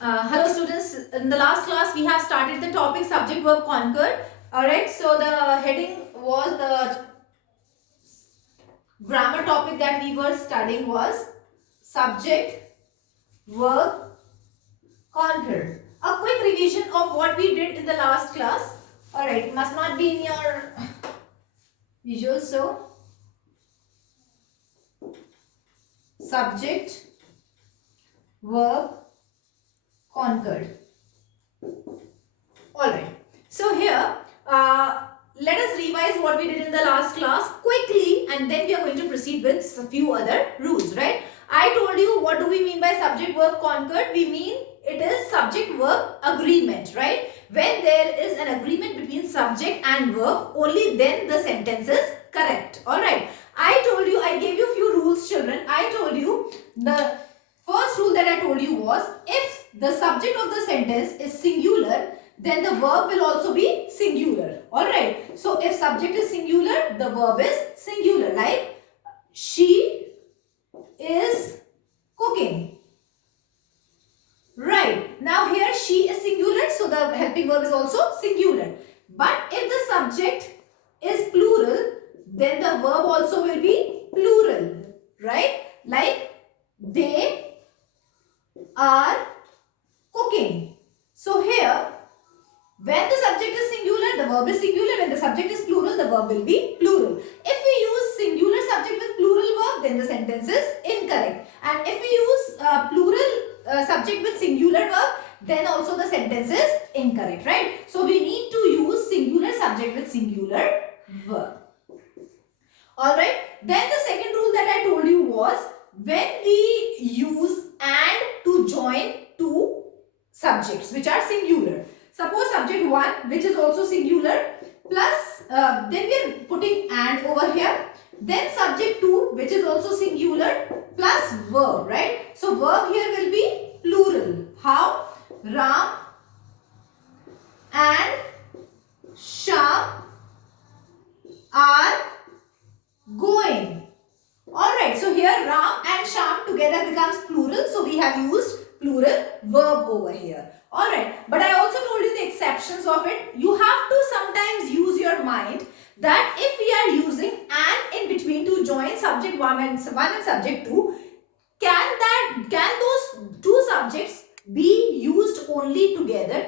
Hello students, in the last class we have started the topic subject verb conquer. Alright, so the heading was the grammar topic that we were studying was subject verb conquer. A quick revision of what we did in the last class. Alright, must not be in your visual. So subject verb conquered. Alright, so here let us revise what we did in the last class quickly, and then we are going to proceed with a few other rules, right? I told you what do we mean by subject verb conquered. We mean it is subject verb agreement, right? When there is an agreement between subject and verb, only then the sentence is correct. Alright, I told you, I gave you a few rules, children. I told you the first rule that I told you was if the subject of the sentence is singular, then the verb will also be singular. Alright. So if subject is singular, the verb is singular. Like she is cooking. Right. Now here she is singular, so the helping verb is also singular. But if the subject is plural, then the verb also will be plural. Right. Like they are cooking. So here when the subject is singular, the verb is singular. When the subject is plural, the verb will be plural. If we use singular subject with plural verb, then the sentence is incorrect. And if we use plural subject with singular verb, then also the sentence is incorrect, right? So we need to use singular subject with singular verb. Alright. Then the second rule that I told you was when we use and to join two subjects which are singular. Suppose subject 1 which is also singular plus then we are putting and over here. Then subject 2 which is also singular plus verb, right? So verb here will be plural. How? Ram and Sham are going. Alright, so here Ram and Sham together becomes plural. So we have used plural verb over here. Alright, but I also told you the exceptions of it. You have to sometimes use your mind that if we are using and in between to join subject 1 and subject 2, can those two subjects be used only together?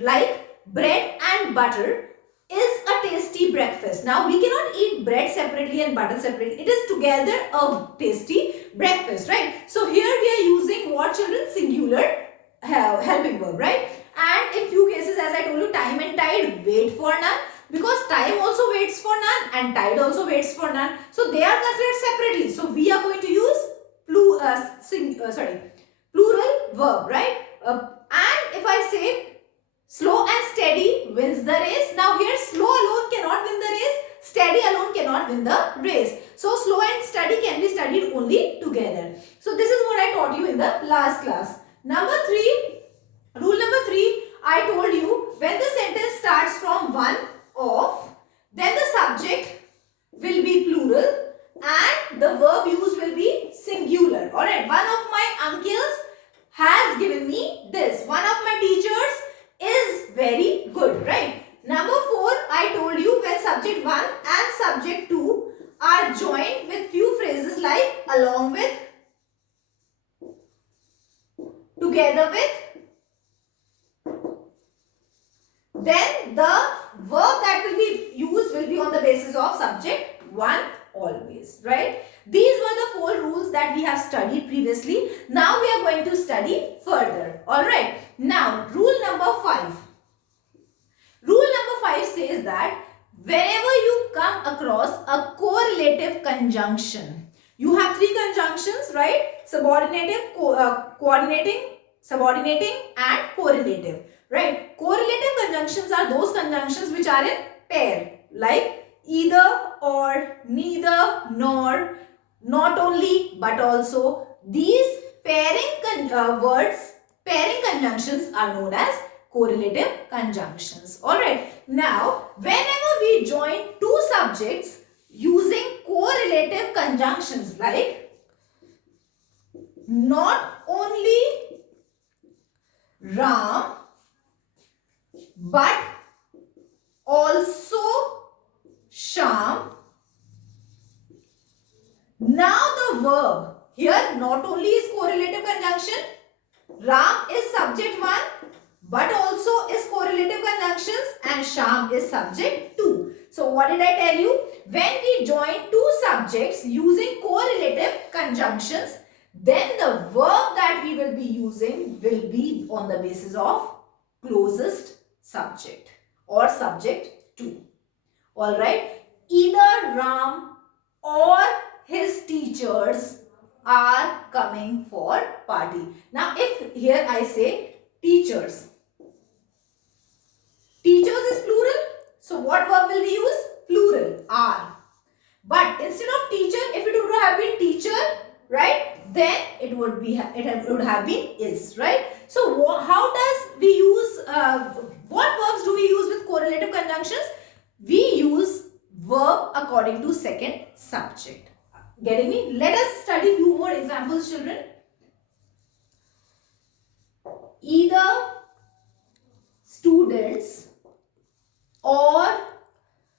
Like bread and butter is a tasty breakfast. Now we cannot eat bread separately and butter separately. It is together a tasty breakfast, right? So here we are using what, children? Singular helping verb, right? And in few cases, as I told you, time and tide wait for none, because time also waits for none and tide also waits for none. So they are considered separately. So we are going to use plural verb, right? And if I say slow and steady wins the race. Now here slow alone cannot win the race. Steady alone cannot win the race. So slow and steady can be studied only together. So this is what I taught you in the last class. Rule number 3, I told you when the sentence starts from one of, then the subject will be plural and the verb used will be singular. Alright, one of my uncles has given me this. One of my teachers is very good, right? Number 4, I told you when subject 1 and subject 2 are joined with few phrases like along with, together with, then the verb that will be used will be on the basis of subject 1 always, right? These were the 4 rules that we have studied previously. Now we are going to study further. Alright. Now rule number 5. Rule number 5 says that whenever you come across a correlative conjunction, you have 3 conjunctions, right? Subordinative, coordinating, subordinating and correlative, right? Correlative conjunctions are those conjunctions which are in pair, like either, or, neither, nor, not only, but also. These pairing pairing conjunctions are known as correlative conjunctions. Alright. Now, whenever we join two subjects using correlative conjunctions like not only, Ram, but also Sham. Now the verb here not only is correlative conjunction, Ram is subject 1 but also is correlative conjunctions and Sham is subject 2. So what did I tell you? When we join two subjects using correlative conjunctions, then the verb that we will be using will be on the basis of closest subject or subject 2. Alright, either Ram or his teachers are coming for party. Now if here I say teachers, teachers is plural, so what verb will we use? Plural, are. But instead of teacher, if it would have been teacher, right, then it would have been is, right? So how does we use, what verbs do we use with correlative conjunctions? We use verb according to second subject. Getting me? Let us study few more examples, children. Either students or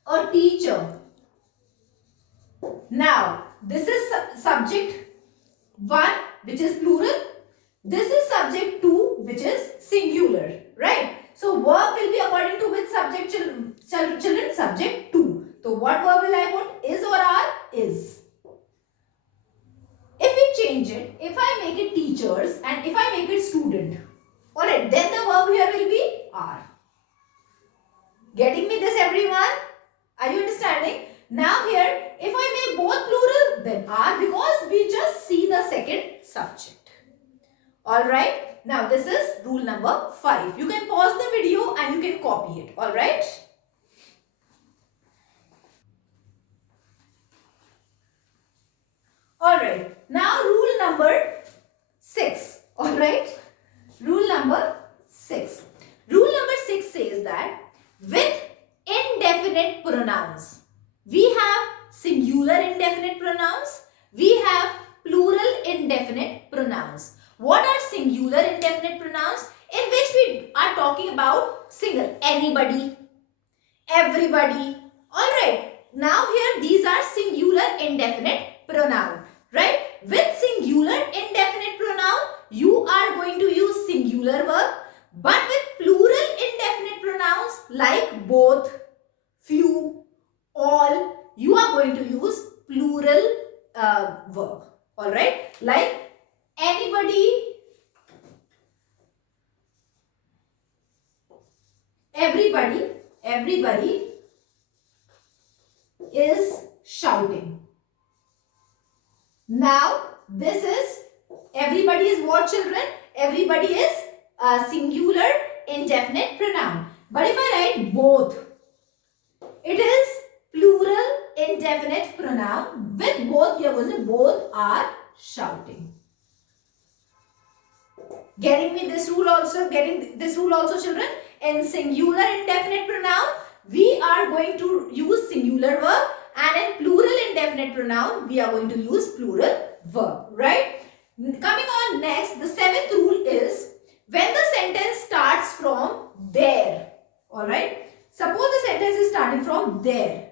a teacher. Now, this is subject 1 which is plural. This is subject 2 which is singular, right? So, verb will be according to which subject, children? Subject 2. So, what verb will I put? Is or are? Is. If we change it, if I make it teachers and if I make it student, alright, then the verb here will be are. Getting me this, everyone? Are you understanding? Now here, if I make both plural, then are, because we just see the second subject. Alright, now this is rule number 5. You can pause the video and you can copy it. Alright. Alright, now rule number 6. Alright, rule number 6. Rule number 6 says that with indefinite pronouns, we have singular indefinite pronouns, we have plural indefinite pronouns. What are singular indefinite pronouns? In which we are talking about single, anybody, everybody. Alright, now here these are singular indefinite pronoun, right? With singular indefinite pronoun, you are going to use singular verb, but with plural indefinite pronouns like both, few, all, you are going to use plural verb. Alright, like anybody, everybody is shouting. Now, this is, everybody is what, children? Everybody is a singular indefinite pronoun. But if I write both, it is plural indefinite pronoun. With both, we are going to say both are shouting. Getting me this rule also? Getting this rule also, children? In singular indefinite pronoun, we are going to use singular verb, and in plural indefinite pronoun, we are going to use plural verb, right? Coming on next, the 7th rule is when the sentence starts from there, alright? Suppose the sentence is starting from there.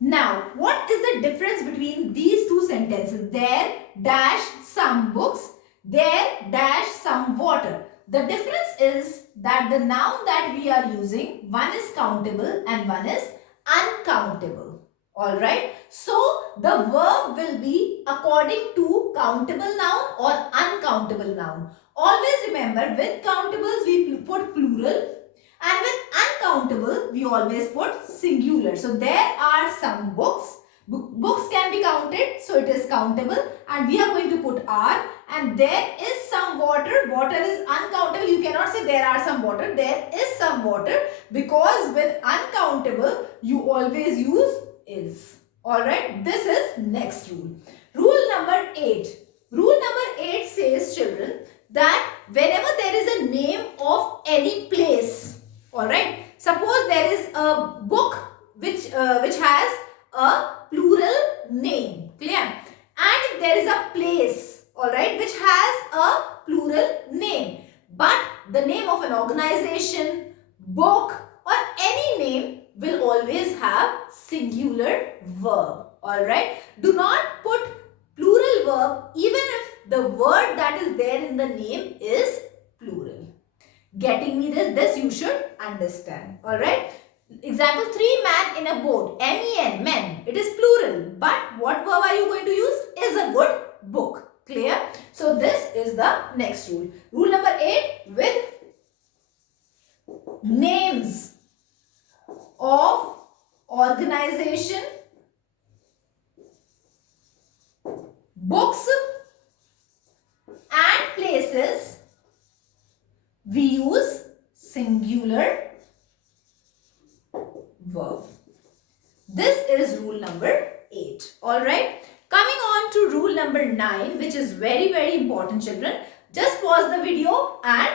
Now, what is the difference between these two sentences? There dash some books, there dash some water. The difference is that the noun that we are using, one is countable and one is uncountable. Alright. So, the verb will be according to countable noun or uncountable noun. Always remember, with countables we put plural, and with uncountable, we always put singular. So, there are some books. Books can be counted, so it is countable. And we are going to put are. And there is some water. Water is uncountable. You cannot say there are some water. There is some water. Because with uncountable, you always use is. Alright, this is next rule. Rule number 8. Rule number 8 says, children, that whenever there is a name of any place, alright, suppose there is a book which has a plural name, clear? And if there is a place, alright, which has a plural name, but the name of an organization, book or any name will always have singular verb, alright. Do not put plural verb even if the word that is there in the name is plural. Getting me this? This you should understand, alright. Example, 3 men in a boat, men, men, it is plural, but what verb are you going to use? Is a good book, clear? So this is the next rule. Rule number 8, with names of organization, books and places, we use singular verb. This is rule number 8. Alright. Coming on to rule number 9, which is very, very important, children. Just pause the video and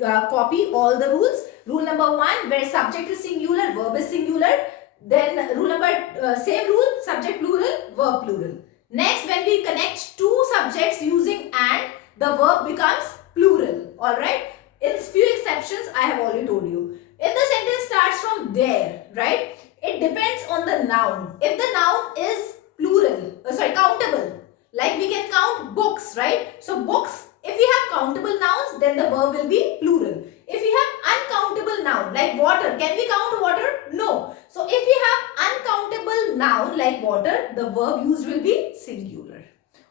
copy all the rules. Rule number 1, where subject is singular, verb is singular. Then rule number, same rule, subject plural, verb plural. Next, when we connect two subjects using and, the verb becomes plural. Alright. In few exceptions, I have already told you. If the sentence starts from there, right, it depends on the noun. If the noun is plural, countable, like we can count books, right? So books, if we have countable nouns, then the verb will be plural. If we have uncountable noun, like water, can we count water? No. So if we have uncountable noun like water, the verb used will be singular.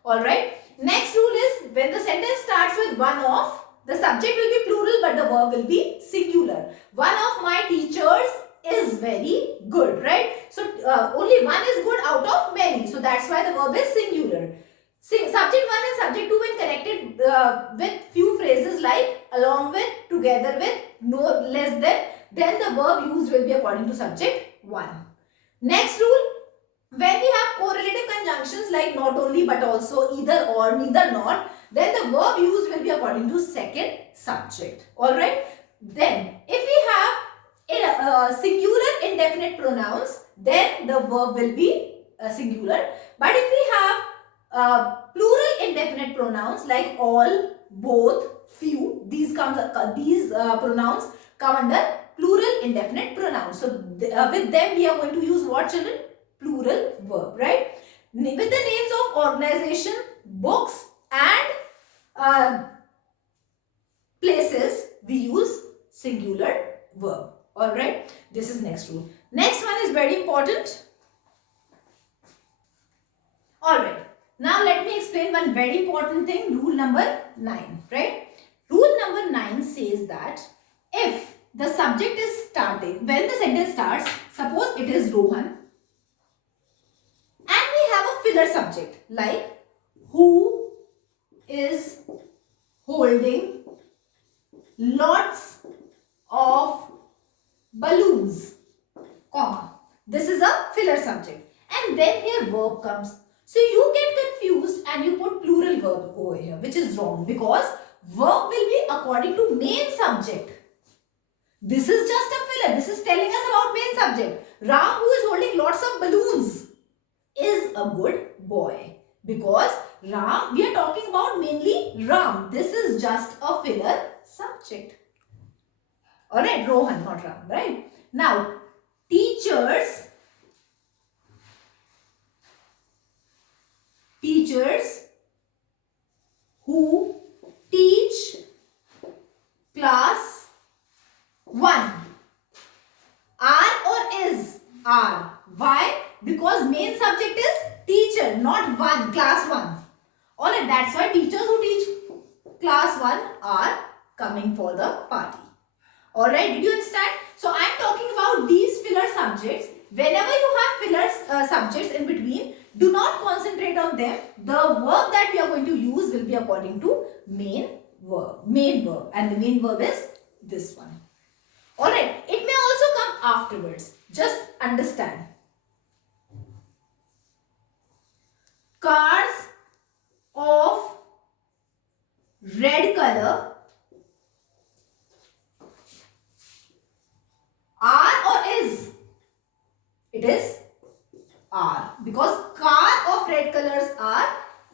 Alright. Next rule is, when the sentence starts with one of, the subject will be plural but the verb will be singular. One of my teachers is very good, right? So only one is good out of many. So that's why the verb is singular. Subject 1 and subject 2 when connected with few phrases like along with, together with, no less than, then the verb used will be according to subject 1. Next rule, when we have correlative conjunctions like not only but also, either or, neither nor, then the verb used will be according to second subject. Alright. Then if we have singular indefinite pronouns, then the verb will be singular. But if we have plural indefinite pronouns like all, both, few, these pronouns come under plural indefinite pronouns. So with them we are going to use what, children? Plural verb, right? With the names of organization, books and places, we use singular verb. Alright, this is next rule. Next one is very important. Alright, now let me explain one very important thing, rule number 9, right? Rule number 9 says that if the subject is starting, when the sentence starts, suppose it is Rohan, and we have a filler subject like who is holding lots of balloons, comma. This is a filler subject. And then here verb comes. So you get confused and you put plural verb over here, which is wrong because verb will be according to main subject. This is just a filler. This is telling us about main subject. Ram, who is holding lots of balloons, is a good boy. Because Ram, we are talking about mainly Ram. This is just a filler subject. Alright, Rohan, not Ram, right? Now, teachers who teach class 1 are or is are. Why? Because main subject is teacher, not one, class 1. Alright, that's why teachers who teach class 1 are coming for the party. Alright, did you understand? So I am talking about these filler subjects. Whenever you have filler subjects in between, do not concentrate on them. The verb that we are going to use will be according to main verb. And the main verb is this one. Alright, it may also come afterwards. Just understand. Cars of red color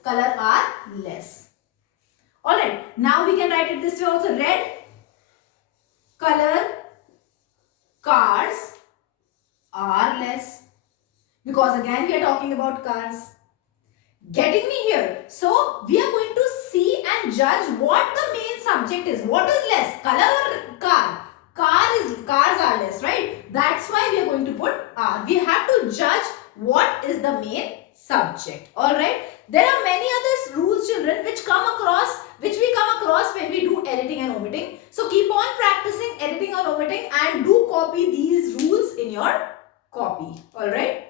color are less. Alright, now we can write it this way also. Red color cars are less. Because again we are talking about cars. Getting me here? So we are going to see and judge what the main subject is. What is less? Color or car? Cars are less, right? That's why we are going to put are. We have to judge what is the main subject. Alright. There are many other rules, children, which we come across when we do editing and omitting. So keep on practicing editing or omitting and do copy these rules in your copy. Alright.